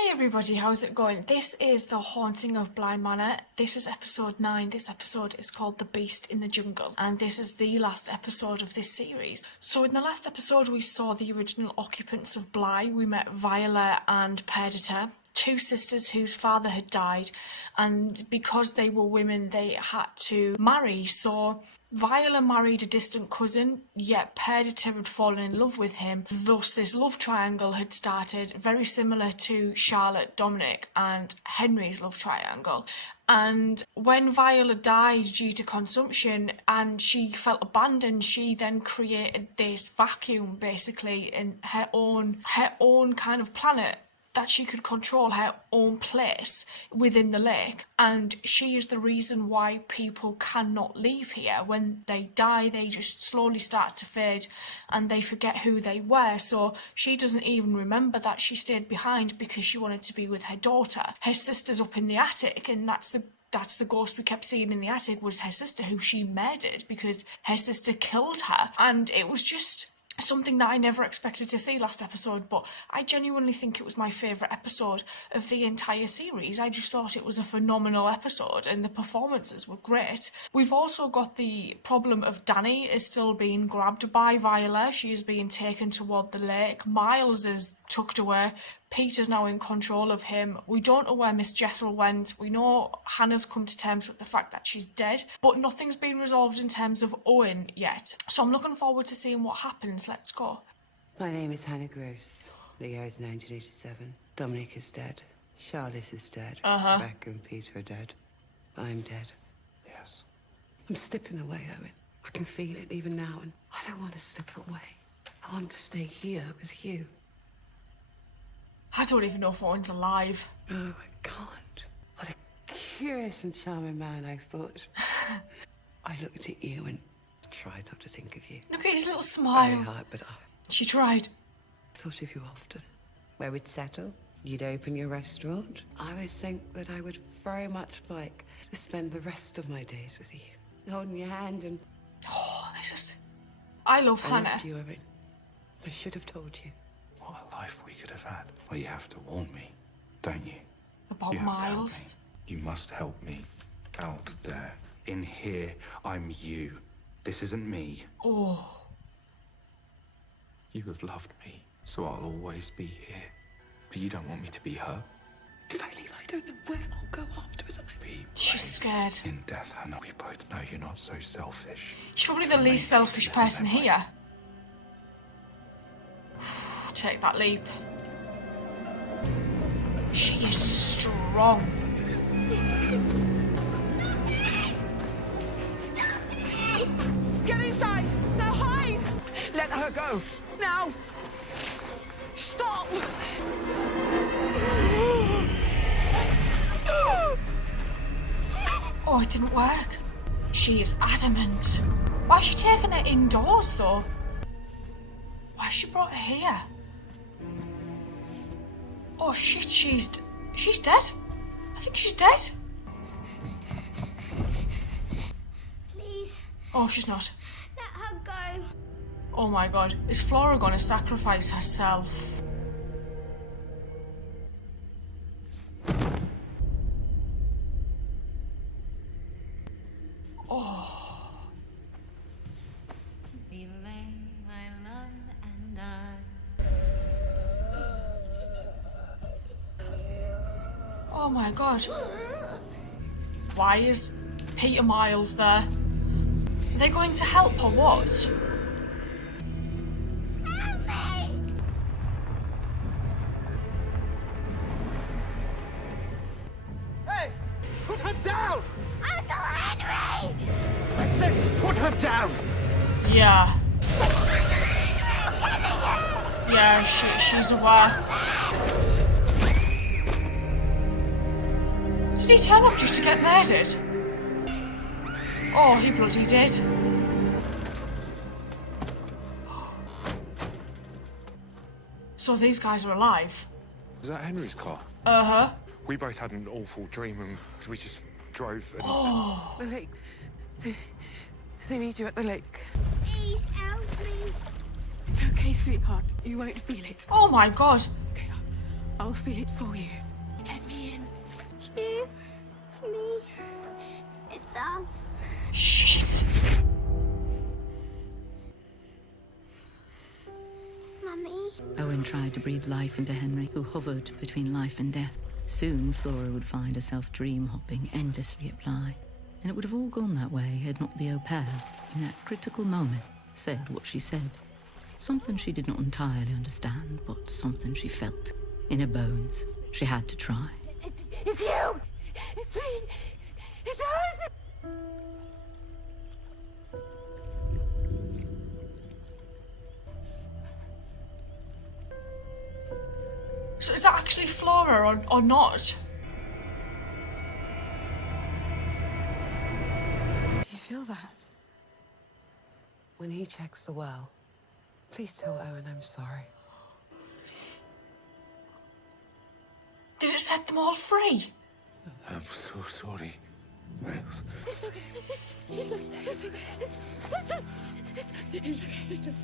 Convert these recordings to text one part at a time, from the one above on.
Hey everybody, how's it going? This is the Haunting of Bly Manor. This is episode 9. This episode is called The Beast in the Jungle, and this is the last episode of this series. So in the last episode we saw the original occupants of Bly. We met Viola and Perdita, two sisters whose father had died, and because they were women they had to marry. So Viola married a distant cousin, yet Perdita had fallen in love with him. Thus this love triangle had started, very similar to Charlotte, Dominic and Henry's love triangle. And when Viola died due to consumption and she felt abandoned, she then created this vacuum basically in her own kind of planet, that she could control her own place within the lake. And she is the reason why people cannot leave here. When they die, they just slowly start to fade and they forget who they were. So she doesn't even remember that she stayed behind because she wanted to be with her daughter. Her sister's up in the attic, and that's the ghost we kept seeing in the attic, was her sister, who she murdered because her sister killed her. And it was just something that I never expected to see last episode, but I genuinely think it was my favourite episode of the entire series. I just thought it was a phenomenal episode and the performances were great. We've also got the problem of Danny is still being grabbed by Viola. She is being taken toward the lake. Miles is tucked away. Peter's now in control of him. We don't know where Miss Jessel went. We know Hannah's come to terms with the fact that she's dead, but nothing's been resolved in terms of Owen yet. So I'm looking forward to seeing what happens. Let's go. My name is Hannah Gross. The year is 1987. Dominic is dead. Charlotte is dead. Rebecca and Peter are dead. I'm dead. Yes. I'm slipping away, Owen. I can feel it even now, and I don't want to slip away. I want to stay here with you. I don't even know if Owen's alive. Oh, I can't. What a curious and charming man, I thought. I looked at you and tried not to think of you. Look at his little Very smile. hard, but I She tried. thought of you often. Where we'd settle, you'd open your restaurant. I would think that I would very much like to spend the rest of my days with you. Holding your hand, and Oh, this is... I love I Hannah. loved you, Owen. I should have told you. What a life we could have had. Well, you have to warn me, don't you? About You have to help Miles. me. You must help me out there. In here, I'm you. This isn't me. Oh, You have loved me, so I'll always be here. But you don't want me to be her. If I leave, I don't know where I'll go afterwards. Be she's brave. scared. In death, Hannah, we both know you're not so selfish. She's probably the Try least making selfish it person that way. here. Take that leap. She is strong. Get inside! Now hide! Let her go! Now! Stop! Oh, it didn't work. She is adamant. Why is she taking her indoors, though? Why has she brought her here? Oh, shit, she's dead. I think she's dead. Please, Oh, she's not. let her go. Oh my god, is Flora gonna sacrifice herself? Oh my god. Why is Peter Miles there? Are they going to help or what? Hey! Put her down! Uncle Henry! I said put her down! Yeah. Yeah, she's aware. Did he turn up just to get murdered? Oh, he bloody did. So these guys are alive? Was that Henry's car? Uh-huh. We both had an awful dream and we just drove and... The lake. They need you at the lake. Please help me. It's okay, sweetheart. You won't feel it. Oh my god. Okay, I'll feel it for you. Let me in. Stu, it's me. It's us. Shit. Mummy. Owen tried to breathe life into Henry, who hovered between life and death. Soon, Flora would find herself dream-hopping endlessly at Bly. And it would have all gone that way had not the au pair, in that critical moment, said what she said. Something she did not entirely understand, but something she felt. In her bones, she had to try. It's you! It's me! It's us! So is that actually Flora or not? Do you feel that? When he checks the well, please tell Owen I'm sorry. Did it set them all free? I'm so sorry, Miles. It's okay. It's okay.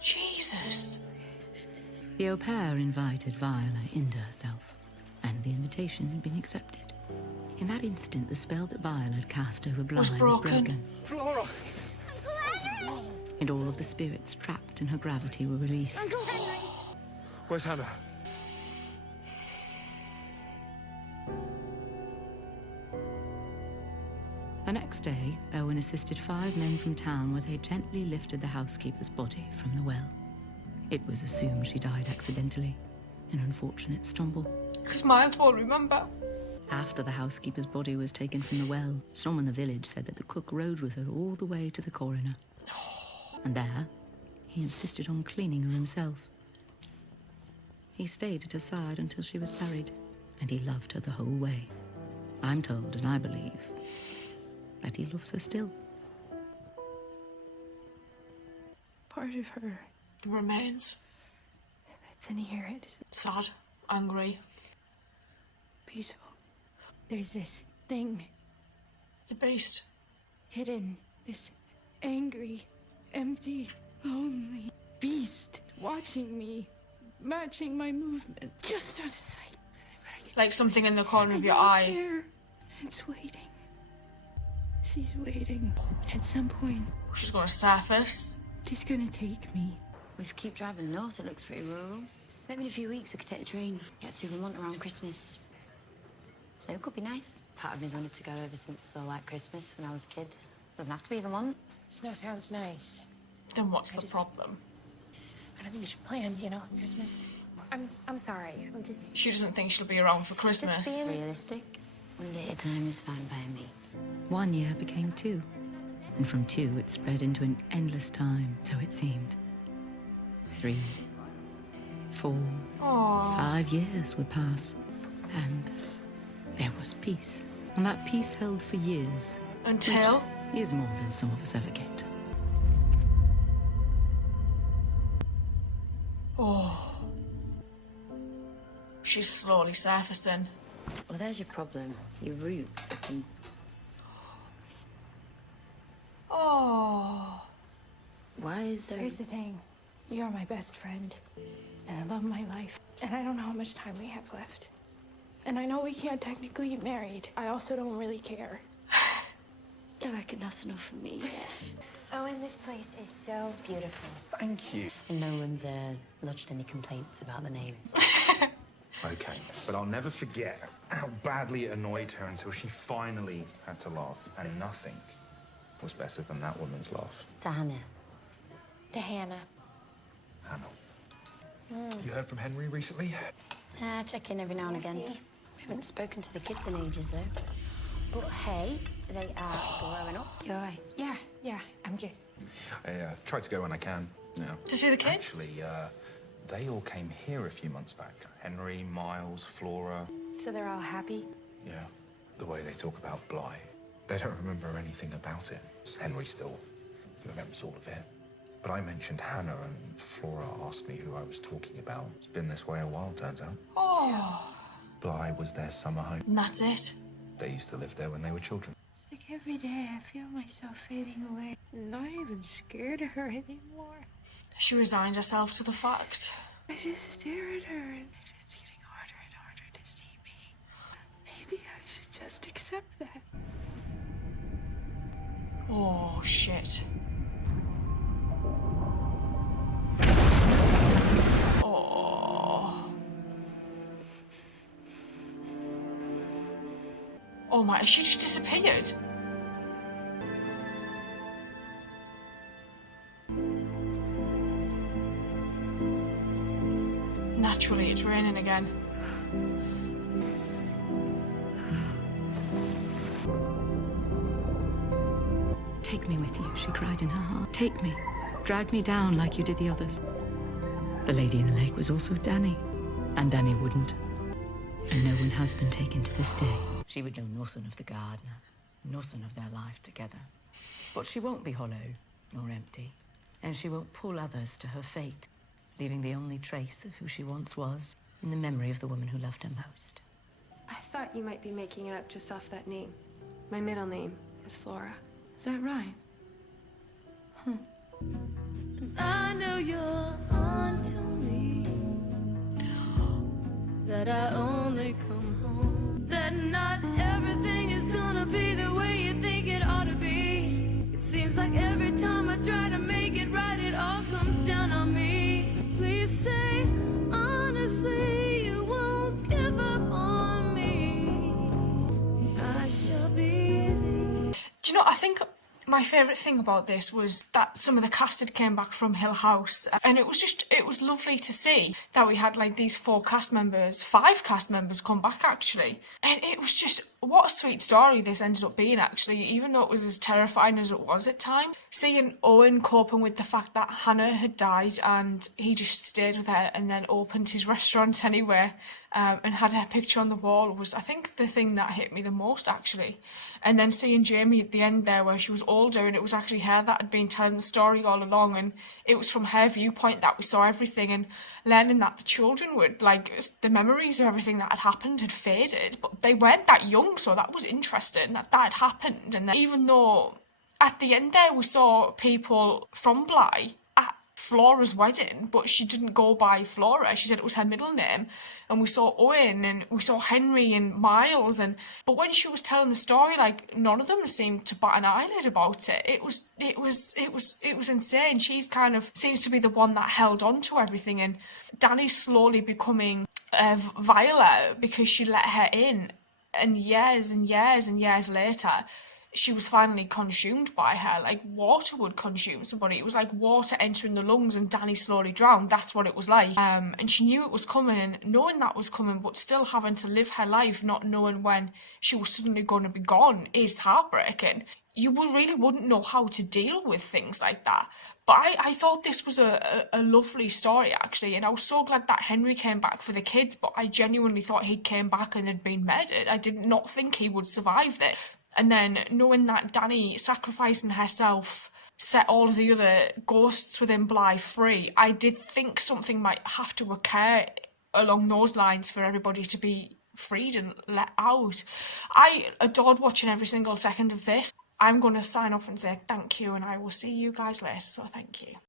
Jesus. The au pair invited Viola into herself, and the invitation had been accepted. In that instant, the spell that Viola had cast over Bly was broken. Flora! Uncle Henry! And all of the spirits trapped in her gravity were released. Uncle Henry! Where's Hannah? The next day, Owen assisted 5 men from town where they gently lifted the housekeeper's body from the well. It was assumed she died accidentally, an unfortunate stumble. Because Miles won't remember. After the housekeeper's body was taken from the well, some in the village said that the cook rode with her all the way to the coroner. And there, he insisted on cleaning her himself. He stayed at her side until she was buried, and he loved her the whole way. I'm told, and I believe, that he loves her still. Part of her The remains. that's in here, it's Sad. Angry. peaceful. There's this thing The beast. hidden, this angry, empty, lonely beast watching me, matching my movements, just out of sight. Like something in the corner of I your know it's eye. there. It's waiting. She's waiting. At some point, She's gonna surface. she's gonna take me. We could keep driving north, it looks pretty rural. Maybe in a few weeks we could take the train, get through Vermont around Christmas. Snow could be nice. Part of me's wanted to go ever since So White Christmas when I was a kid. Doesn't have to be Vermont. Snow sounds nice. Then what's the just- problem? I don't think we should plan, Christmas. I'm sorry. I'm just... She doesn't think she'll be around for Christmas. Realistic. One day at a time is fine by me. 1 year became 2, and from 2 it spread into an endless time, so it seemed. 3, 4, Aww. 5 years would pass, and there was peace. And that peace held for years. Until. Which is more than some of us ever get. Oh. She's slowly surfacing. Well, there's your problem. Your roots have been... Oh. Why is there... Here's the thing. You're my best friend, and I love my life. And I don't know how much time we have left. And I know we can't technically get married. I also don't really care. I reckon that's enough for me. Owen, this place is so beautiful. Thank you. And no one's lodged any complaints about the name. Okay, but I'll never forget how badly it annoyed her until she finally had to laugh. And nothing was better than that woman's laugh. Hannah. To Hannah. Hannah. You heard from Henry recently? Check in every now and again. We haven't spoken to the kids in ages, though. But hey, they are growing up. You all right? Yeah, I'm good. I try to go when I can. Yeah. To see the kids? Actually, they all came here a few months back. Henry, Miles, Flora. So they're all happy? Yeah, the way they talk about Bly. They don't remember anything about it. Henry still remembers all of it. But I mentioned Hannah, and Flora asked me who I was talking about. It's been this way a while, turns out. Oh. Bly was their summer home. And that's it. They used to live there when they were children. It's like every day I feel myself fading away. I'm not even scared of her anymore. She resigned herself to the fact. I just stare at her and it's getting harder and harder to see me. Maybe I should just accept that. Oh, shit. Oh. Oh my, she just disappeared. Naturally, it's raining again. Take me with you, she cried in her heart. Take me. Drag me down like you did the others. The lady in the lake was also Danny. And Danny wouldn't. And no one has been taken to this day. She would know nothing of the gardener, nothing of their life together. But she won't be hollow, nor empty. And she won't pull others to her fate, leaving the only trace of who she once was in the memory of the woman who loved her most. I thought you might be making it up just off that name. My middle name is Flora. Is that right? I know you're onto me, that I only come home, that not everything is gonna be the way you think it ought to be. It seems like every time I try to make it right, it all comes down on me. Please say honestly you won't give up on me. I shall believe. Do you know, I think my favourite thing about this was that some of the cast had came back from Hill House, and it was lovely to see that we had like these 5 cast members come back actually. And it was just, what a sweet story this ended up being actually, even though it was as terrifying as it was at times. Seeing Owen coping with the fact that Hannah had died and he just stayed with her and then opened his restaurant anyway, and had her picture on the wall was, I think, the thing that hit me the most actually. And then seeing Jamie at the end there where she was older and it was actually her that had been telling the story all along, and it was from her viewpoint that we saw everything, and learning that the children would, like, the memories of everything that had happened had faded, but they weren't that young, so that was interesting that had happened. And then even though at the end there we saw people from Bly at Flora's wedding, but she didn't go by Flora, she said it was her middle name, and we saw Owen and we saw Henry and Miles, but when she was telling the story, like, none of them seemed to bat an eyelid about it. It was insane. She's kind of seems to be the one that held on to everything, and Danny's slowly becoming Violet because she let her in, and years and years and years later she was finally consumed by her, like water would consume somebody. It was like water entering the lungs and Danny slowly drowned. That's what it was like. And she knew it was coming, and knowing that was coming, but still having to live her life not knowing when she was suddenly going to be gone is heartbreaking. You really wouldn't know how to deal with things like that. But I thought this was a lovely story, actually, and I was so glad that Henry came back for the kids, but I genuinely thought he came back and had been murdered. I did not think he would survive this. And then knowing that Danny sacrificing herself set all of the other ghosts within Bly free, I did think something might have to occur along those lines for everybody to be freed and let out. I adored watching every single second of this. I'm going to sign off and say thank you, and I will see you guys later, so thank you.